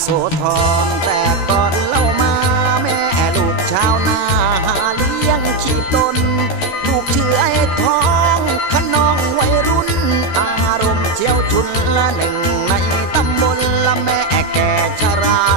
โสธรแต่ก่อนเล่ามาแม่ลูกชาวนาหาเลี้ยงชีพตน ลูกชื่อไอ้ทองขนองวัยรุ่น อารมณ์เจียวชุนละหนึ่งในตำบลละแม่แก่ชรา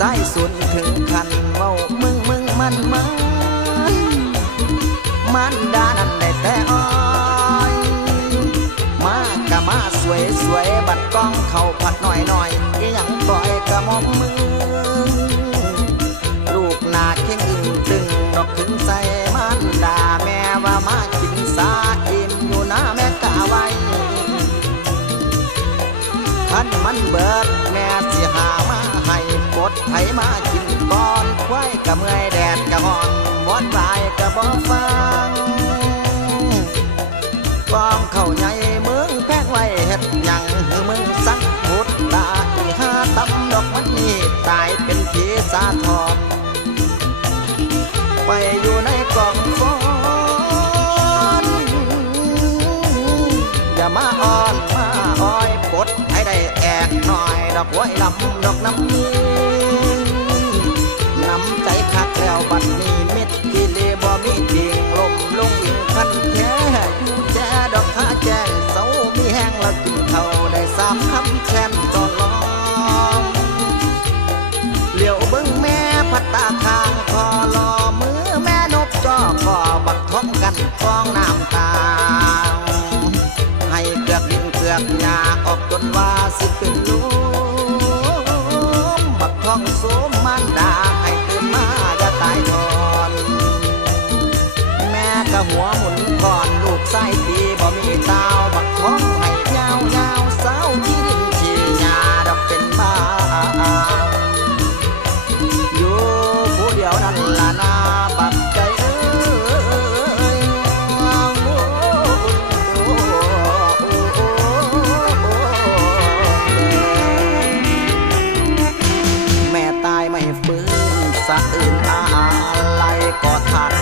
สายสุนถึงคันเว้ามึงมึงมันมันมันดานันได้แต่อ้อยมากะมาสวยสวยบัดกล้องเข้าผัดหน่อยหน่อยอีหยังต่อยกะมอมมือลูกนาเข่งอึ้งตึงดอกถึงใส่มันดาแม่ว่ามากินสาอิ่มอยู่นะแม่กะไว้คันมันเบิด ดไผมากินก่อนควายกะเมื่อยแดดกะหอนวอนลายกะบ่ฟังกองเข้าใหญ่มืองแพงไว้เฮ็ดหยังคือมึงสังพุดตาอีห้าตำดอกมันนี่ตายเป็นผีสาทองไปอยู่ในกองฟอนอย่ามาอ่อนมาอ้อยปดให้ได้แอกหน่อยดอกไว้ลำดอกน้ำนี้น้ พัตตาคางคอรอมือแม่นกจอคอบักท้องกันฟองน้ำตา ให้เกือกดินเกือกหญ้าออกจนว่าสิเป็น อ้ยแม่ตายไม่ฟื้นสะอื่นอะไรก็ทัน